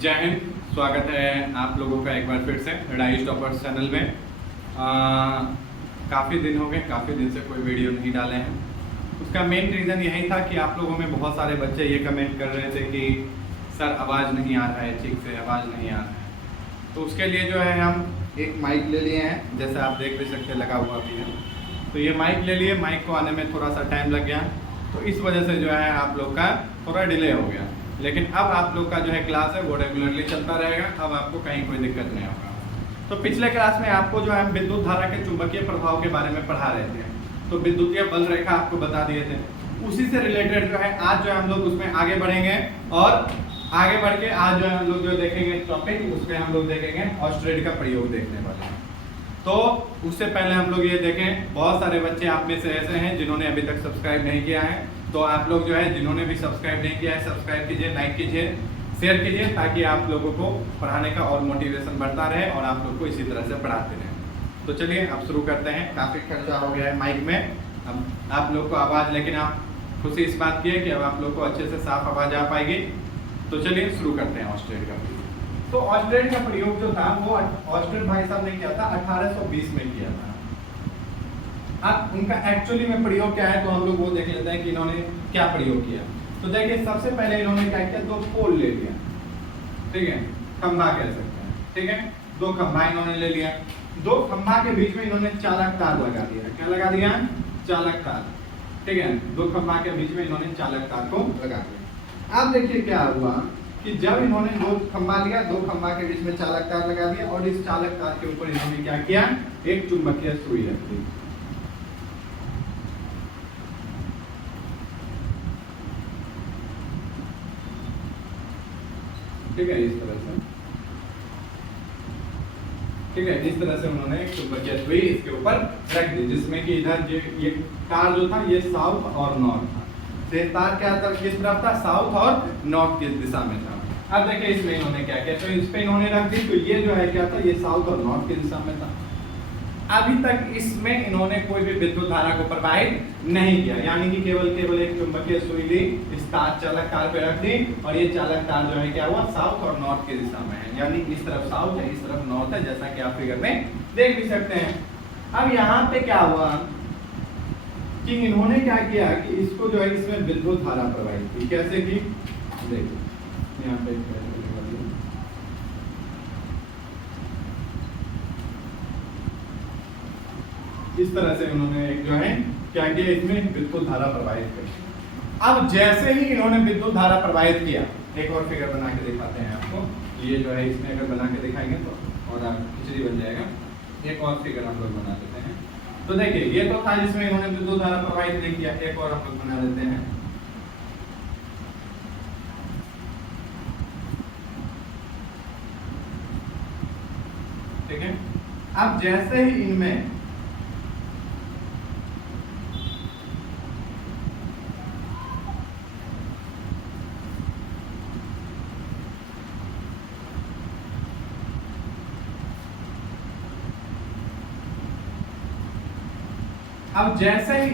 जय हिंद। स्वागत है आप लोगों का एक बार फिर से राइज टॉपर्स चैनल में। काफ़ी दिन हो गए, काफ़ी दिन से कोई वीडियो नहीं डाले हैं। उसका मेन रीज़न यही था कि आप लोगों में बहुत सारे बच्चे ये कमेंट कर रहे थे कि सर आवाज़ नहीं आ रहा है, ठीक से आवाज़ नहीं आ रहा है। तो उसके लिए जो है हम एक माइक ले लिए हैं, जैसे आप देख भी सकते लगा हुआ भी है। तो ये माइक ले लिए, माइक को आने में थोड़ा सा टाइम लग गया, तो इस वजह से जो है आप लोग का थोड़ा डिले हो गया। लेकिन अब आप लोग का जो है क्लास है वो रेगुलरली चलता रहेगा। अब आपको कहीं कोई दिक्कत नहीं होगा। तो पिछले क्लास में आपको जो है हम विद्युत धारा के चुंबकीय प्रभाव के बारे में पढ़ा रहे थे। तो विद्युतीय बल रेखा आपको बता दिए थे। उसी से रिलेटेड जो है आज जो है हम लोग उसमें आगे बढ़ेंगे और आगे बढ़ के आज जो है हम लोग जो देखेंगे टॉपिक, उसमें हम लोग देखेंगे ऑस्ट्रेड का प्रयोग देखने वाले हैं। तो उससे पहले हम लोग ये देखें, बहुत सारे बच्चे आप में से ऐसे हैं जिन्होंने अभी तक सब्सक्राइब नहीं किया है। तो आप लोग जो है जिन्होंने भी सब्सक्राइब नहीं किया है, सब्सक्राइब कीजिए, लाइक कीजिए, शेयर कीजिए, ताकि आप लोगों को पढ़ाने का और मोटिवेशन बढ़ता रहे और आप लोग को इसी तरह से पढ़ाते रहें। तो चलिए अब शुरू करते हैं। काफ़ी खर्चा हो गया है माइक में, अब आप लोग को आवाज़, लेकिन आप खुशी इस बात की है कि अब आप लोग को अच्छे से साफ आवाज़ आ पाएगी। तो चलिए शुरू करते हैं ऑस्ट्रेड का प्रयोग। तो ऑस्ट्रेड का प्रयोग जो था वो ऑस्ट्रेड भाई साहब ने किया था 1820 में किया था। अब उनका एक्चुअली में प्रयोग क्या है तो हम लोग वो देख लेते हैं कि इन्होंने क्या प्रयोग किया। तो देखिए सबसे पहले इन्होंने क्या किया, दो पोल ले लिया, ठीक है, खंभा कह सकते हैं, ठीक है, दो खंभा इन्होंने ले लिया। दो खंभा के बीच में इन्होंने चालक तार लगा दिया। क्या लगा दिया? चालक तार, ठीक है। दो खंभा के बीच में इन्होंने चालक तार को लगा दिया। अब देखिए क्या हुआ कि जब इन्होंने दो खंभा लिया, दो खंभा के बीच में चालक तार लगा दिया और इस चालक तार के ऊपर इन्होंने क्या किया, एक चुंबकीय सुई रख दी, ठीक है, इस तरह से, ठीक है, इस तरह से उन्होंने एक चुंबकीय सुई इसके ऊपर रख दी, जिसमें कि इधर ये तार जो था ये साउथ और नॉर्थ था। तो तार क्या था, किस तरफ था, साउथ और नॉर्थ की दिशा में था। अब देखिए इसमें इन्होंने क्या किया, तो इस पे इन्होंने रख दी, तो ये जो है क्या था, ये साउथ और नॉर्थ की दिशा में था। अभी तक इसमें इन्होंने कोई भी विद्युत धारा को प्रवाहित नहीं किया, यानी कि केवल एक चुंबकीय सुई ली, इस तार चालक तार पे रख दी और ये चालक तार जो है क्या हुआ, साउथ और नॉर्थ की दिशा में है, यानी इस तरफ साउथ है, इस तरफ नॉर्थ है, जैसा कि आप फिगर में देख भी सकते हैं। अब यहाँ पे क्या हुआ कि इन्होंने क्या किया कि इसको जो है इसमें विद्युत धारा प्रवाहित की। कैसे की, देखिए यहाँ पे इस तरह से उन्होंने एक जो है क्या किया, इसमें विद्युत धारा प्रवाहित की। अब जैसे ही इन्होंने विद्युत धारा प्रवाहित किया, एक और फिगर बना के दिखाते हैं आपको। ये जो है इसमें अगर बना के दिखाएंगे तो और आप खिचड़ी बन जाएगा। एक और फिगर हम लोग बना देते हैं। तो देखिए ये तो था जिसमें इन्होंने विद्युत धारा प्रवाहित नहीं किया, एक और हम लोग बना देते हैं। ठीक है, अब जैसे ही इनमें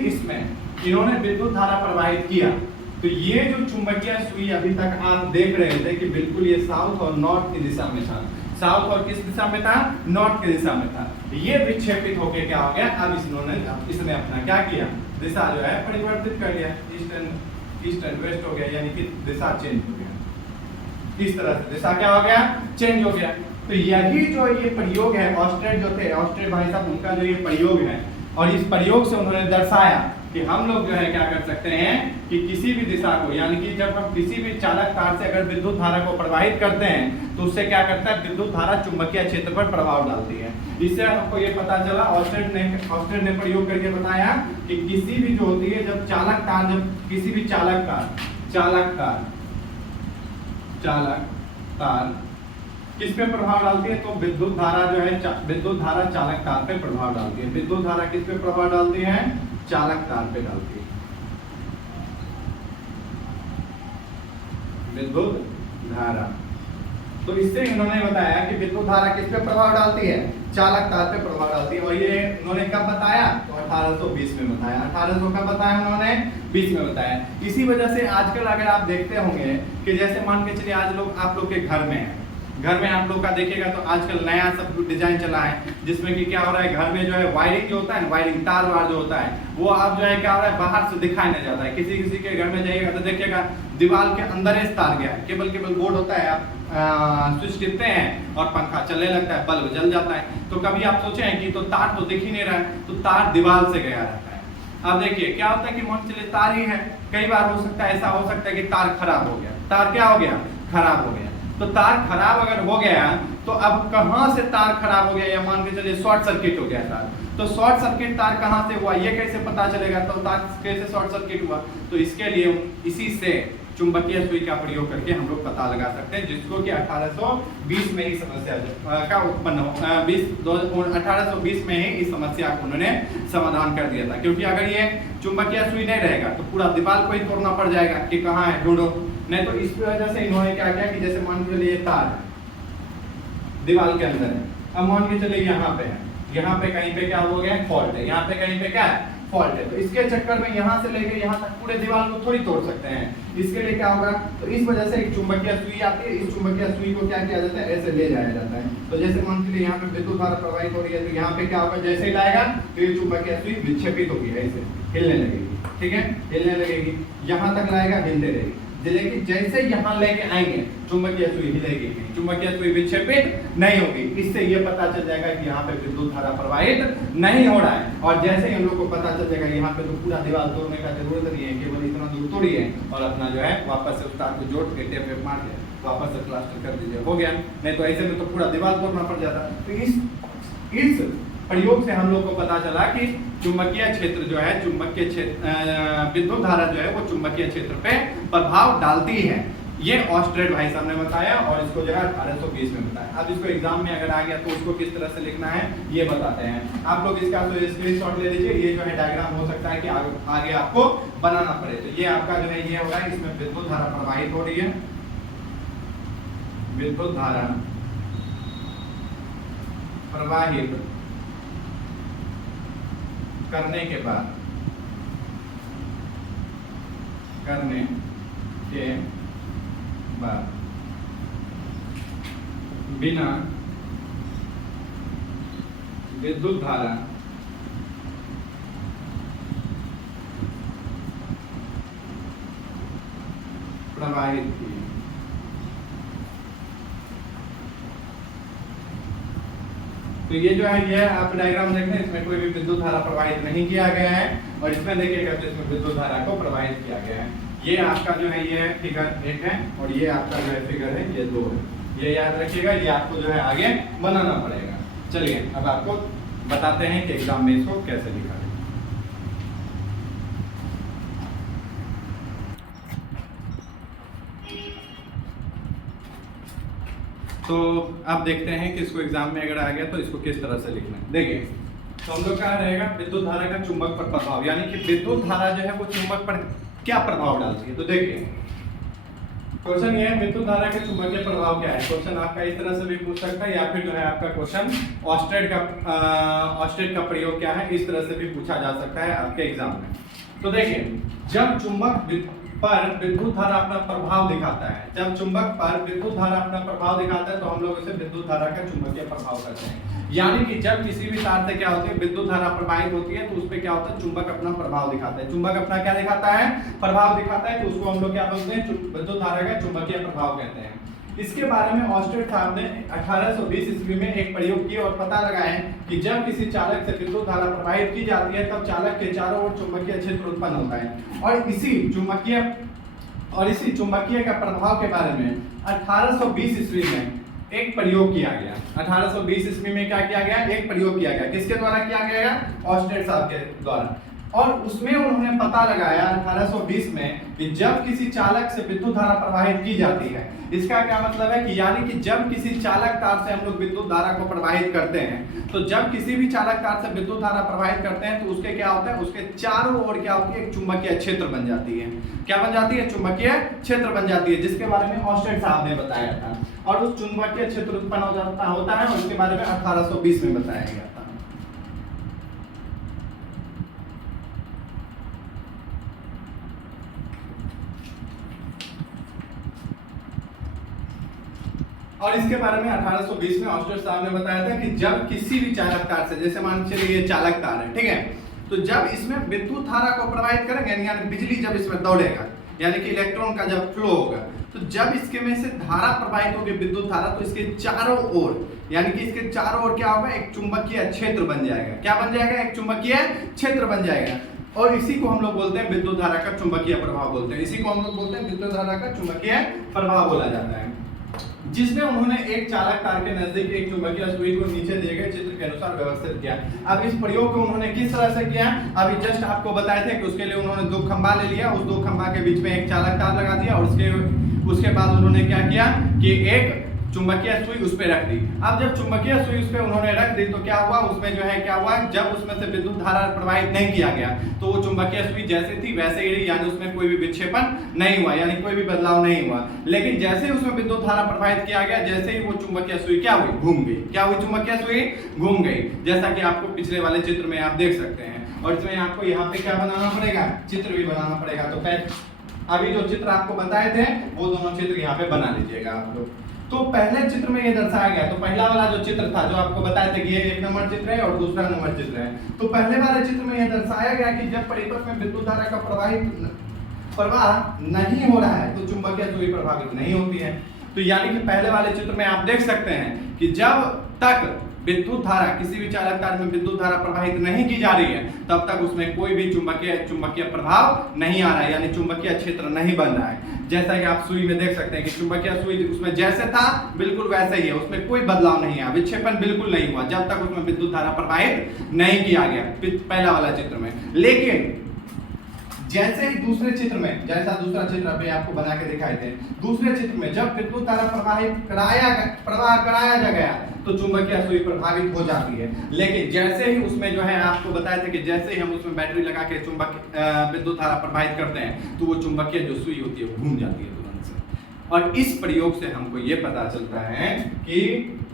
इसमें इन्होंने विद्युत धारा प्रवाहित किया, तो ये जो चुंबकीय सुई अभी तक आप देख रहे थे कि बिल्कुल ये साउथ और नॉर्थ की दिशा में था। साउथ और किस दिशा में था, नॉर्थ की दिशा में था। ये विक्षेपित होकर क्या हो गया, अब इसने अपना क्या किया, दिशा जो है परिवर्तित कर लिया, ईस्ट एंड वेस्ट हो गया, यानी कि दिशा चेंज हो गया। इस तरह से दिशा क्या हो गया, चेंज हो गया। तो यही जो ये प्रयोग है, ऑस्ट्रेड जो थे, ऑस्ट्रेड भाई साहब, उनका जो ये प्रयोग है, और इस प्रयोग से उन्होंने दर्शाया कि हम लोग जो है क्या कर सकते हैं कि किसी भी दिशा को, यानी कि जब हम किसी भी चालक तार से अगर विद्युत धारा को प्रवाहित करते हैं तो उससे क्या करता है, विद्युत धारा चुंबकीय क्षेत्र पर प्रभाव डालती है। इससे हमको ये पता चला, ऑस्ट्रेड ने प्रयोग करके बताया कि किसी भी जो होती है, जब चालक तार, जब किसी भी चालक तार किस पे प्रभाव डालती है, तो विद्युत धारा जो है, विद्युत धारा चालक तार पे प्रभाव डालती है। विद्युत धारा किस पे प्रभाव डालती है, चालक तार पे डालती है। विद्युत धारा तो इससे इन्होंने बताया कि विद्युत धारा किस पे प्रभाव डालती है, चालक तार पे प्रभाव डालती है। और ये उन्होंने कब बताया, तो 1820 में बताया। 1800 कब बताया उन्होंने, 20 में बताया। इसी वजह से आजकल अगर आप देखते होंगे कि जैसे मान के चलिए आज लोग आप लोग के घर में है, घर में आप लोग का देखिएगा तो आजकल नया सब डिजाइन चला है जिसमें कि क्या हो रहा है, घर में जो है वायरिंग जो होता है, वायरिंग तार वार जो होता है वो आप जो है क्या हो रहा है, बाहर से दिखाई नहीं जाता है। किसी किसी के घर में जाइएगा तो देखिएगा दीवार के अंदर ही तार गया है, केबल बोर्ड होता है, आप स्विच टिपते हैं और पंखा चलने लगता है, बल्ब जल जाता है। तो कभी आप सोचे हैं कि तो तार तो दिख ही नहीं रहा है, तो तार दीवार से गया रहता है। अब देखिए क्या होता है कि मान चलिए तार ही है, कई बार हो सकता है, ऐसा हो सकता है कि तार खराब हो गया, तार क्या हो गया, खराब हो गया। तो तार खराब अगर हो गया तो अब कहां से तार खराब हो गया, या मान के चलिए शॉर्ट सर्किट हो गया तार, तो शॉर्ट सर्किट तार कहां से हुआ, ये कैसे पता चलेगा, तो तार कैसे शॉर्ट सर्किट हुआ। तो इसके लिए इसी से चुंबकीय सुई का प्रयोग करके हम लोग पता लगा सकते हैं, जिसको कि 1820 में ही समस्या का उत्पन्न हो 1820 में ही इस समस्या को उन्होंने समाधान कर दिया था। क्योंकि अगर ये चुंबकीय सुई नहीं रहेगा तो पूरा दीवार को ही तोड़ना पड़ जाएगा कि कहाँ है ढूंढो। नहीं तो इस वजह से इन्होंने क्या किया कि जैसे मान के चलिए तार दीवार के अंदर है, अब मान के चलिए यहाँ पे है, यहाँ पे कहीं पे क्या हो गया, फॉल्ट है, यहाँ पे कहीं पे क्या है, फॉल्ट है। तो इसके चक्कर में यहाँ से लेके यहाँ तक पूरे दीवार को थोड़ी तोड़ सकते हैं। इसके लिए क्या होगा, तो इस वजह से एक चुंबकीय सुई आती है, इस चुंबकीय सुई को क्या किया जाता है, ऐसे ले जाया जाता है। तो जैसे मान लीजिए यहाँ पे विद्युत धारा प्रवाहित हो रही है, तो यहाँ पे क्या होगा, जैसे ही लाएगा तो ये चुंबकीय सुई विक्षेपित होगी, ऐसे हिलने लगेगी, ठीक है, हिलने लगेगी, यहाँ तक लाएगा हिलते रहेगी। लेकिन जैसे यहाँ लेके आएंगे चुंबकीय सुई हिलेगी, चुंबकीय सुई विक्षेपित नहीं होगी। इससे ये पता चल जाएगा कि यहाँ पे विद्युत धारा प्रवाहित नहीं हो रहा है। और जैसे ही हम लोग को पता चल जाएगा यहाँ पे तो पूरा दीवार तोड़ने का जरूरत नहीं है, केवल इतना दूर तोड़िए और अपना जो है वापस से उस तार को जोड़ के टेप वेप मार के वापस से प्लास्टर कर दीजिए, हो गया। नहीं तो ऐसे में तो पूरा दीवार तोड़ना पड़ जाता। तो इस प्रयोग से हम लोग को पता चला कि चुंबकीय क्षेत्र जो है, चुंबकीय क्षेत्र विद्युत धारा जो है वो चुंबकीय क्षेत्र पे प्रभाव डालती है। ये ऑस्ट्रेट भाई साहब ने बताया और इसको जो है 1820 में बताया। अब इसको एग्जाम में अगर आ गया तो उसको किस तरह से लिखना है ये बताते हैं। आप लोग इसका तो स्क्रीनशॉट ले लीजिए, ये जो है डायग्राम हो सकता है कि आगे आपको बनाना पड़े। तो ये आपका जो है ये होगा, इसमें विद्युत धारा प्रवाहित हो रही है, विद्युत धारा प्रवाहित करने के बाद बिना विद्युत धारा प्रवाहित की। तो ये जो है ये आप डायग्राम देखें, इसमें कोई भी विद्युत धारा प्रवाहित नहीं किया गया है और इसमें देखिएगा तो इसमें विद्युत धारा को प्रवाहित किया गया है। ये आपका जो है ये फिगर 1 है और ये आपका जो है फिगर है ये 2 है। ये याद रखिएगा, ये आपको जो है आगे बनाना पड़ेगा। चलिए अब आपको बताते हैं कि एग्जाम में इसको कैसे लिखा है। तो आप देखते हैं कि इसको एग्जाम में अगर आ गया तो इसको किस तरह से लिखना है। देखिए तो हम लोग क्या रहेगा, विद्युत धारा का चुंबक पर प्रभाव, यानी कि विद्युत धारा जो है वो चुंबक पर क्या प्रभाव डालती है। तो देखिए क्वेश्चन ये है, विद्युत धारा के चुंबकीय प्रभाव क्या है। क्वेश्चन आपका इस तरह से भी पूछ सकता है या फिर जो है आपका क्वेश्चन ऑस्टेट का प्रयोग क्या है, इस तरह से भी पूछा जा सकता है आपके एग्जाम में। तो देखिए जब चुंबक पर विद्युत धारा अपना प्रभाव दिखाता है, जब चुंबक पर विद्युत धारा अपना प्रभाव दिखाता है तो हम लोग इसे विद्युत धारा का चुंबकीय प्रभाव कहते हैं। यानी कि जब किसी भी तार से क्या होती है, विद्युत धारा प्रवाहित होती है तो उस पर क्या होता है, चुंबक अपना प्रभाव दिखाता है। चुंबक अपना क्या दिखाता है, प्रभाव दिखाता है, तो उसको हम लोग क्या बोलते हैं, विद्युत धारा का चुंबकीय प्रभाव कहते हैं। इसके बारे में ऑस्टेट साहब ने 1820 ईस्वी में एक प्रयोग किया और पता लगाया कि जब किसी चालक से विद्युत धारा प्रवाहित की जाती है तब चालक के चारों ओर चुंबकीय क्षेत्र उत्पन्न होता है। और इसी चुंबकीय का प्रभाव के बारे में 1820 ईस्वी में एक प्रयोग किया गया। 1820 ईस्वी में क्या किया गया, एक प्रयोग किया गया। किसके द्वारा किया गया, ऑस्टेट साहब के द्वारा। और उसमें उन्होंने पता लगाया 1820 में कि जब किसी चालक से विद्युत धारा प्रवाहित की जाती है, इसका क्या मतलब है कि यानी कि जब किसी चालक तार से हम लोग विद्युत धारा को प्रवाहित करते हैं, तो जब किसी भी चालक तार से विद्युत धारा प्रवाहित करते हैं तो उसके क्या होता है, उसके चारों ओर क्या होती है, एक चुंबकीय क्षेत्र बन जाती है। क्या बन जाती है? चुंबकीय क्षेत्र बन जाती है, जिसके बारे में ऑस्टेड साहब ने बताया था। और उस चुंबकीय क्षेत्र उत्पन्न होता है और उसके बारे में 1820 में बताया गया था। और इसके बारे में 1820 में ऑस्टेड साहब ने बताया था कि जब किसी भी चालक तार से, जैसे मान चलिए ये चालक तार है, ठीक है, तो जब इसमें विद्युत धारा को प्रवाहित करेंगे, यानी बिजली जब इसमें दौड़ेगा, यानी कि इलेक्ट्रॉन का जब फ्लो होगा, तो जब इसके में से धारा प्रवाहित होगी, विद्युत धारा, तो इसके चारों ओर, यानी कि इसके चारों ओर क्या होगा, एक चुंबकीय क्षेत्र बन जाएगा। क्या बन जाएगा? एक चुंबकीय क्षेत्र बन जाएगा। और इसी को हम लोग बोलते हैं विद्युत धारा का चुंबकीय प्रभाव बोलते हैं। इसी को हम लोग बोलते हैं विद्युत धारा का चुंबकीय प्रभाव बोला जाता है। जिसमें उन्होंने एक चालक तार के नजदीक एक चुंबकीय सुई को नीचे दिए गए चित्र के अनुसार व्यवस्थित किया। अब इस प्रयोग को उन्होंने किस तरह से किया, अभी जस्ट आपको बताए थे कि उसके लिए उन्होंने दो खंभा ले लिया, उस दो खंभा के बीच में एक चालक तार लगा दिया और उसके बाद उन्होंने क्या किया कि एक चुंबकीय सुई उस पे रख दी। अब जब चुंबकीय सुई उस पे उन्होंने रख दी तो क्या हुआ, उसमें जो है क्या हुआ, जब उसमें से विद्युत धारा प्रवाहित नहीं किया गया तो वो चुंबकीय सुई जैसे थी वैसे ही रही, यानी उसमें कोई भी विक्षेपण नहीं हुआ, यानी कोई भी बदलाव नहीं हुआ। लेकिन जैसे ही उसमें विद्युत धारा प्रवाहित किया गया, जैसे ही वो चुंबकीय सुई क्या हुई, घूम गई। क्या हुई? चुंबकीय सुई घूम गई, जैसा कि आपको पिछले वाले चित्र में आप देख सकते हैं। और इसमें आपको यहाँ पे क्या बनाना पड़ेगा, चित्र भी बनाना पड़ेगा। तो अभी जो चित्र आपको बताए थे वो दोनों चित्र यहाँ पे बना लीजिएगा आप लोग। तो पहले चित्र में ये दर्शाया गया, तो पहला वाला जो चित्र था जो आपको बताया था कि ये एक नंबर चित्र है और दूसरा नंबर चित्र है। तो पहले वाले चित्र में ये दर्शाया गया कि जब परिपथ में विद्युत धारा का प्रवाह नहीं हो रहा है तो चुंबकीय सुई प्रभावित नहीं होती है। तो यानी कि पहले वाले चित्र में आप देख सकते हैं कि जब तक विद्युत धारा, किसी भी चालक तार में विद्युत धारा प्रवाहित नहीं की जा रही है तब तक उसमें कोई भी चुंबकीय प्रभाव नहीं आ रहा है, यानी चुंबकीय क्षेत्र नहीं बन रहा है। जैसा कि आप सुई में देख सकते हैं कि चुंबकीय सुई उसमें जैसे था बिल्कुल वैसा ही है, उसमें कोई बदलाव नहीं है, विक्षेपण बिल्कुल नहीं हुआ जब तक उसमें विद्युत धारा प्रवाहित नहीं किया गया, पहला वाला चित्र में। लेकिन जैसे ही दूसरे चित्र में, जैसा दूसरा चित्र अभी आपको बना के दिखाए थे, दूसरे चित्र में जब विद्युत धारा प्रवाह कराया गया तो चुंबकीय सुई प्रभावित हो जाती है। लेकिन जैसे ही उसमें जो है आपको बताया था कि जैसे ही हम उसमें बैटरी लगा के विद्युत धारा प्रवाहित करते हैं तो वो चुंबकीय जो सुई होती है वो घूम जाती है तुरंत से। और इस प्रयोग से हमको ये पता चलता है कि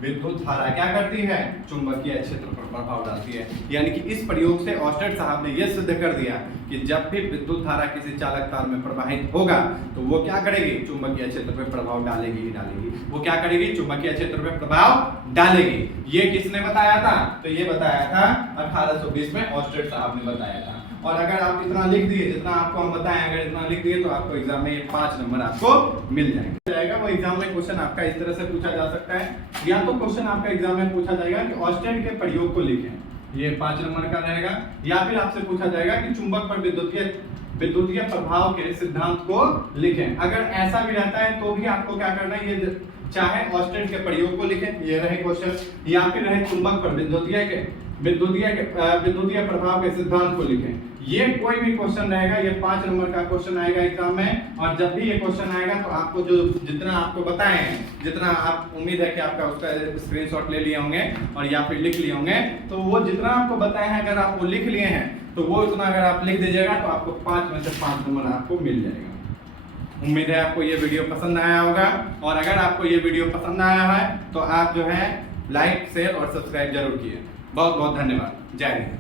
विद्युत धारा क्या करती है, चुंबकीय क्षेत्र पर प्रभाव डालती है। यानी कि इस प्रयोग से ऑस्टेड साहब ने यह सिद्ध कर दिया कि जब भी विद्युत धारा किसी चालक तार में प्रवाहित होगा तो वो क्या करेगी, चुंबकीय क्षेत्र पर प्रभाव डालेगी ही डालेगी। वो क्या करेगी, चुंबकीय क्षेत्र पर प्रभाव डालेगी। ये किसने बताया था, तो ये बताया था 1820 में ऑस्टेड साहब ने बताया था। और अगर आप इतना लिख दिए, जितना आपको हम बताएं, अगर इतना लिख दिए तो आपको एग्जाम में 5 नंबर आपको मिल जाएगा। वो एग्जाम में क्वेश्चन आपका इस तरह से पूछा जा सकता है, या तो क्वेश्चन आपका एग्जाम में पूछा जाएगा कि ऑस्टेड के प्रयोग को लिखें, ये 5 नंबर का रहेगा। या फिर आपसे पूछा जाएगा कि चुंबक पर विद्युतीय प्रभाव के सिद्धांत को लिखें। अगर ऐसा भी रहता है तो भी आपको क्या करना है, ये चाहे ऑस्टेड के प्रयोग को लिखें, ये रहे क्वेश्चन, या फिर रहे चुंबक पर विद्युतीय प्रभाव के सिद्धांत को लिखें। ये कोई भी क्वेश्चन रहेगा, ये 5 नंबर का क्वेश्चन आएगा एग्जाम में। और जब भी ये क्वेश्चन आएगा तो आपको जो जितना आपको बताए हैं, जितना आप उम्मीद है कि आपका उसका स्क्रीनशॉट ले लिए होंगे और या फिर लिख लिए होंगे, तो वो जितना आपको बताए हैं अगर आप वो लिख लिए हैं तो वो उतना अगर आप लिख दीजिएगा तो आपको 5 में से 5 नंबर आपको मिल जाएगा। उम्मीद है आपको ये वीडियो पसंद आया होगा, और अगर आपको ये वीडियो पसंद आया है तो आप जो है लाइक, शेयर और सब्सक्राइब जरूर किए। बहुत बहुत धन्यवाद। जय हिंद।